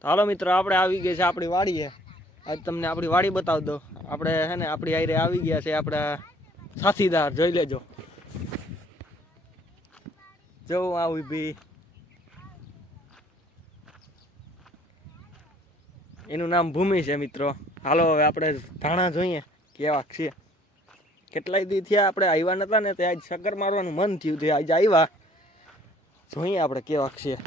તો હાલો મિત્રો આપણે આવી ગયા છે આપણી વાડીએ. આજ તમને આપણી વાડી બતાવી દો. આપણે હે ને આપણી આયરે આવી ગયા છે આપણા સાથીદાર, જોઈ લેજો. જો આવી ભી એનું નામ ભૂમિ છે મિત્રો. હાલો હવે આપણે ધાણા જોઈએ કેવા છે. કેટલાય દી થયા આપણે આવ્યા નતા ને તે આજ ચક્કર મારવાનું મન થયું તે આજે આવ્યા. જોઈએ આપણે કેવા છે.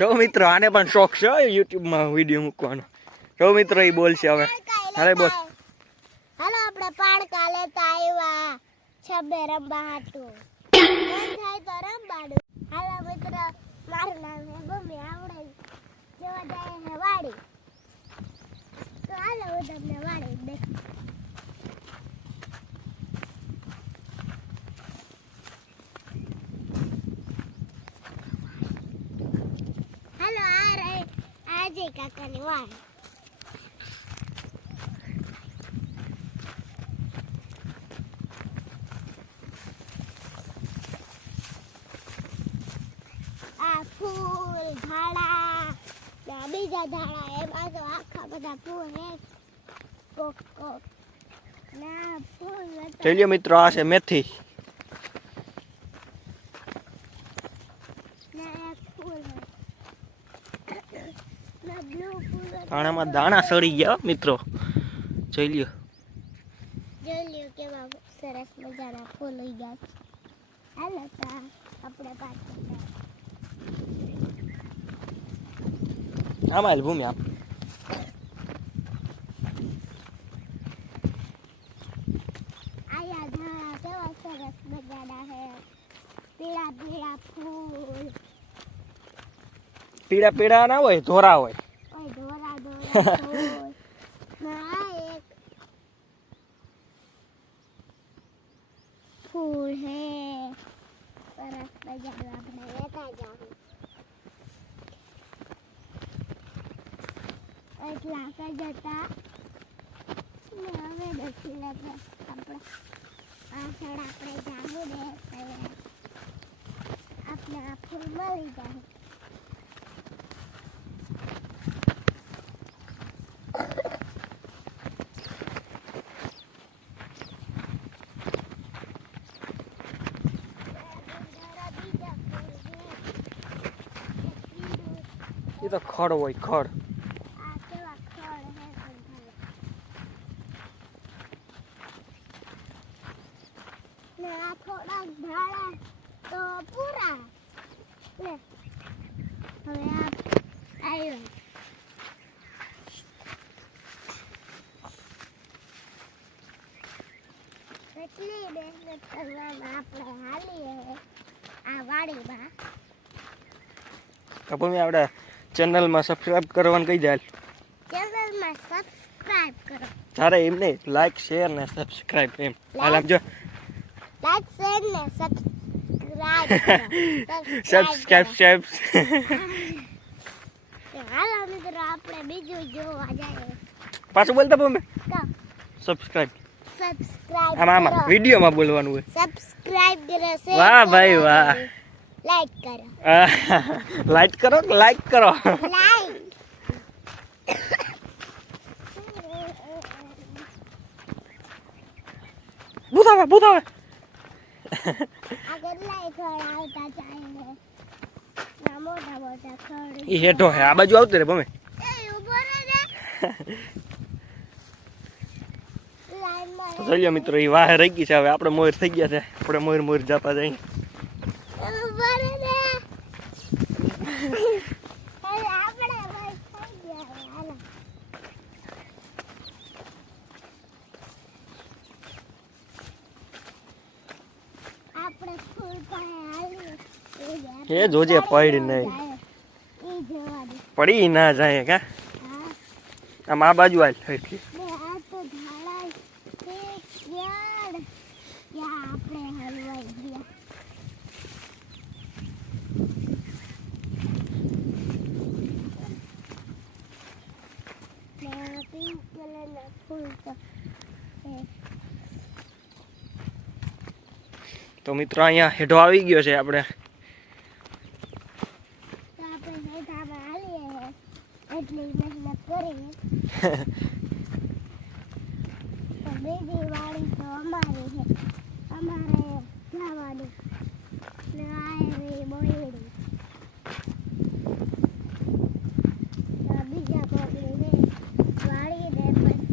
જો મિત્રો આને પણ શોખ છે યુટ્યુબમાં વિડીયો મૂકવાનો. જો મિત્રો એ બોલશે હવે. હાલે બોલ. હાલો આપણે પાણકા લેતા આવ્યા છબે રંબા હાટું. મન થાય તો રંબાડું. હાલો મિત્રો મારું નામ છે ભૂમિ. આપણે જોવા જાય છે વાડી. તો હાલો હું તમને વાડી દેખાડું. હાલો આ રહી આજે કાકાની વાડી. આ ફૂલ ઝાડા ને બીજા ઝાડા એમાં તો આખા બધા ફૂલ હે. કોક કોક ના ફૂલ ચલ્યો મિત્રો આ છે મેથી. ના ફૂલ ના બ્લુ ફૂલ. ધાણામાં દાણા સડી ગયા મિત્રો. જોઈ લ્યો. જોઈ લ્યો કેવા સરસ મજાના ફૂલ ઉઈ ગયા છે. હાલો તો આપણે પાછળ આમાં ભૂમિ આપ. આયા ધાણા કેવા સરસ મજાના હે. પીળા પીળા ફૂલ. પીળા પીળા ના હોય, ધોરા હોય. ઓય ધોરા ધોરા ફૂલ. ના એક ફૂલ હે સરસ મજાનું. આપણે લેતા જાવું. એટલા કઈ જતા ને હવે નથી લેતા. આપણે પાછળ આપણે જાવું ને આપણે આ ફૂલ મળી જાય. એ તો ખડ હોય, ખડ. આ કેવા ખડ હે ને આ થોડાક ઝાડા તો પૂરા લે. હવે આ આવ્યો કેટલી મહેનત કરવામાં આપણે હાલીએ આ વાડીમાં. તો ભૂમિ આપણે ચેનલમાં સબસ્ક્રાઇબ કરવાનું કહી જાય. ચેનલમાં સબસ્ક્રાઇબ કરો. તારે એમ નહીં, લાઈક શેર ને સબસ્ક્રાઇબ એમ હાલ આપજો. લાઈક શેર ને સબસ્ક્રાઇબ સબસ્ક્રાઇબ. હાલો મિત્રો આપણે બીજું જોવા જાય. પાછું બોલતા ભૂમિ. સબસ્ક્રાઇબ. સબસ્ક્રાઇબ આમાં વિડીયોમાં બોલવાનું હોય. સબસ્ક્રાઇબ કરો. વાહ ભાઈ વાહ. લાઈક કરો. લાઈક કરો, લાઈક કરો. લાઈક બુધાવે બુધાવે. આ કેટલાય ખડ આવતા જાય છે. ના મોટા મોટા ખડ. એ હેઠો હે, આ બાજુ આવતો રે ભમે. એ ઉભો રહે રે. લાઈનમાં તો જોઈ લો મિત્રો, એ વાહે રહી ગઈ છે. હવે આપણે મોર થઈ ગયા છે. આપણે મોર મોર જતા જઈએ. ઉભો રહે રે. હવે આપણે બસ થઈ ગયા. હાલો આપણે ફૂલ પાસે હાલીએ. એ જોજે પડી નહીં. ઈ જવા દે. પડી ના જાય કા. હા આમ આ બાજુ હાલ એટલી. ને આ તો ઝાડા છે યાર. યા આપણે હલવાઈ ગયા. ને પિંક કલરના ફૂલ તો છે. તો મિત્રો અહીંયા હેઠો આવી ગયો છે આપણે. તો આપણે હેઠામાં હાલીએ એટલી મહેનત કરી. તો બીજી વાળી તો અમારી છે, અમારે જવાનું ને આયરી બોયડી. તો બીજા કોકની છે વાળી ને પછી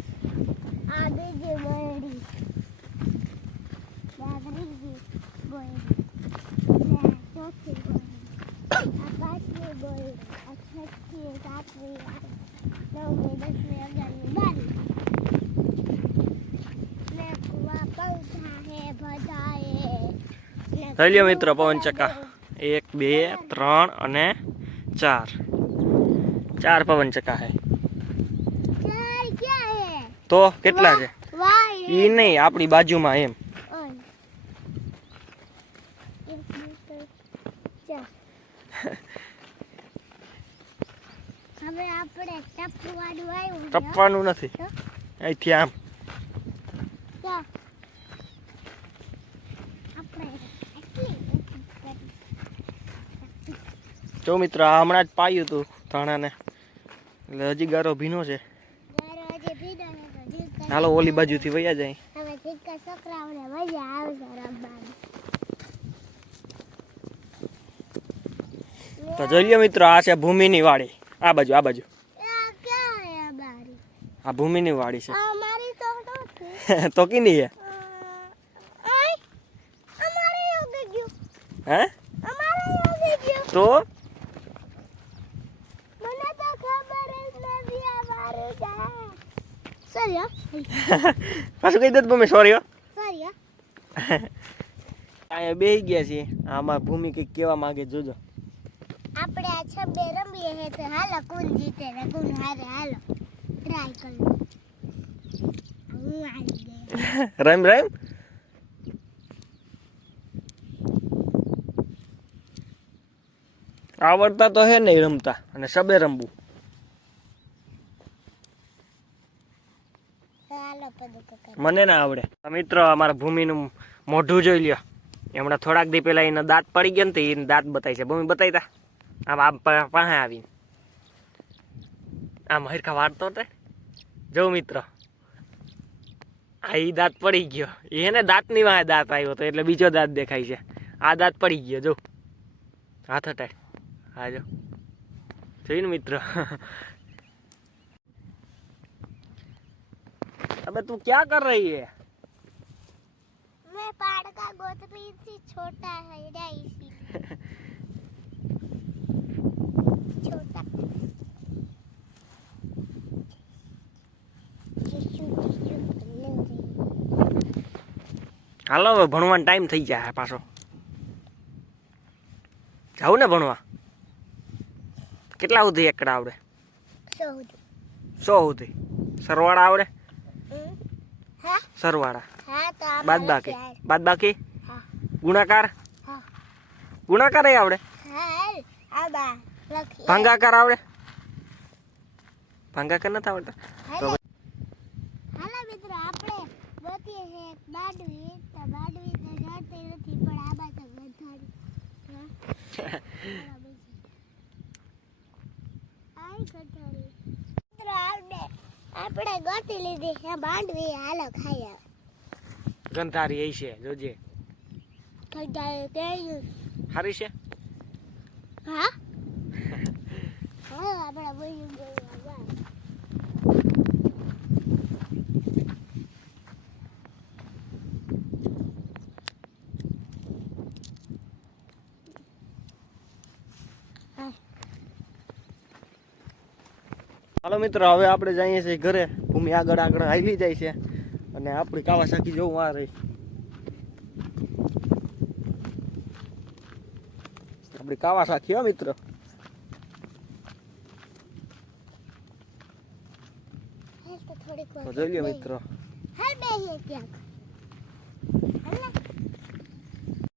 આ બીજી બોયડી, આ ત્રીજી બોયડી, ને આ ચોથી બોયડી, આ પાંચમી બોયડી, આ છઠ્ઠી, સાતમી, નવમી, દસમી, અગિયારમી, બારમી. ને કુવા પંખા હે બધાએ. જોઈ લ્યો મિત્રો પવન ચક્કા 1 2 3 અને 4 પવન ચક્કા હે. ચાર ક્યાં હે? તો કેટલા છે વાય હે. ઈ નહીં, આપણી બાજુમાં એમ. ઓય. એક, બે, ત્રણ, ચાર. હવે આપણે ટપવાનું આવ્યું છે. ટપવાનું નથી, તો? અહીંથી આમ. તો આપણે એટલી જો મિત્રો આ હમણાં જ પાયું હતું ધાણાને, એટલે હજી ગારો ભીનો છે. હજી ભીનો છે તો જીવતા હાલો ઓલી બાજુથી વયા જાય. હવે સિક્કા છોકરાઓને મજા આવશે રમવાની. તો જોઈ લ્યો મિત્રો આ છે ભૂમિની વાડી. આ બાજુ આ ક્યાં હે અમારી? આ ભૂમિની વાડી છે. અમારી તો નથી. તો કીની છે? આય અમારે યોગે ગયું. હે અમારે યોગે ગયું. તો મને તો ખબર જ નથી અમારું છે. સોરી હો. પાછું કહી દે ભૂમિ સોરી હો. સોરી હો. અહીંયા બેસી ગયા છીએ. આમાં ભૂમિ કંઈક કહેવા માંગે જોજો. આપણે આ છબ્બે રમીએ હે તો હાલો કોણ જીતે ને કોણ હારે. હાલો ટ્રાય કરો. હું આવી ગઈ. રમ રમ આવડતા તો હે નહીં રમતા, અને સબે રમવું. હાલો પદું કરો. મને ના આવડે. મિત્રો અમારા ભૂમિનું મોઢું જોઈ લ્યો. હમણાં થોડાક દી પહેલા એના દાંત પડી ગયા ને તો એને દાંત બતાવી છે. ભૂમિ બતાવી તા આમ પાસે આવીને આમ હરખા વાળતો હતો. જો મિત્રો આ ઈ દાંત પડી ગયો. એને દાંતની વાંહે દાંત આવ્યો હતો એટલે બીજો દાંત દેખાય છે. આ દાંત પડી ગયો જો હાથ હટાય. હા જો જોયું ને મિત્રો. अबे तू क्या कर रही है? मैं पहाड़ का गोद रही थी, छोटा है ना इसी छोटा હાલો હવે ભણવાનો ટાઈમ થઈ જાય પાછો. જાવું ને ભણવા? કેટલા સુધી એકડા આવડે? 100 સુધી. સરવાળા આવડે? હા સરવાળા, હા તો બાદબાકી, બાદબાકી, હા ગુણાકાર, હા ગુણાકાર એ આવડે? હા આબા લખી ભાંગાકાર આવડે? ભાંગાકાર નથી આવડતા? તો હાલો મિત્રો આપણે ગોતીએ છે બાડવી. તો બાડવી તો જડતી નથી પણ આબા તો ગંધાડી. આઈ ગંધાડી. મિત્રો આપણે ગોતી લીધી છે બાડવી. હાલો ખાઈ આવે. ગંધારી એ છે જોજે. ગંધાડી તેયું. સારી છે? હા હા આપણે બોલ્યું બોલવા. હાલો મિત્રો હવે આપણે જઈએ છીએ ઘરે. ભૂમિ આગળ આગળ હાલી જાય છે અને આપણી કાવાસાકી જોવું આ રહી. આપણી કાવાસાકી હો મિત્રો. હાલ તો થોડીક વાર તો જોઈ લ્યો મિત્રો. હાલ બેહીએ ક્યાંક.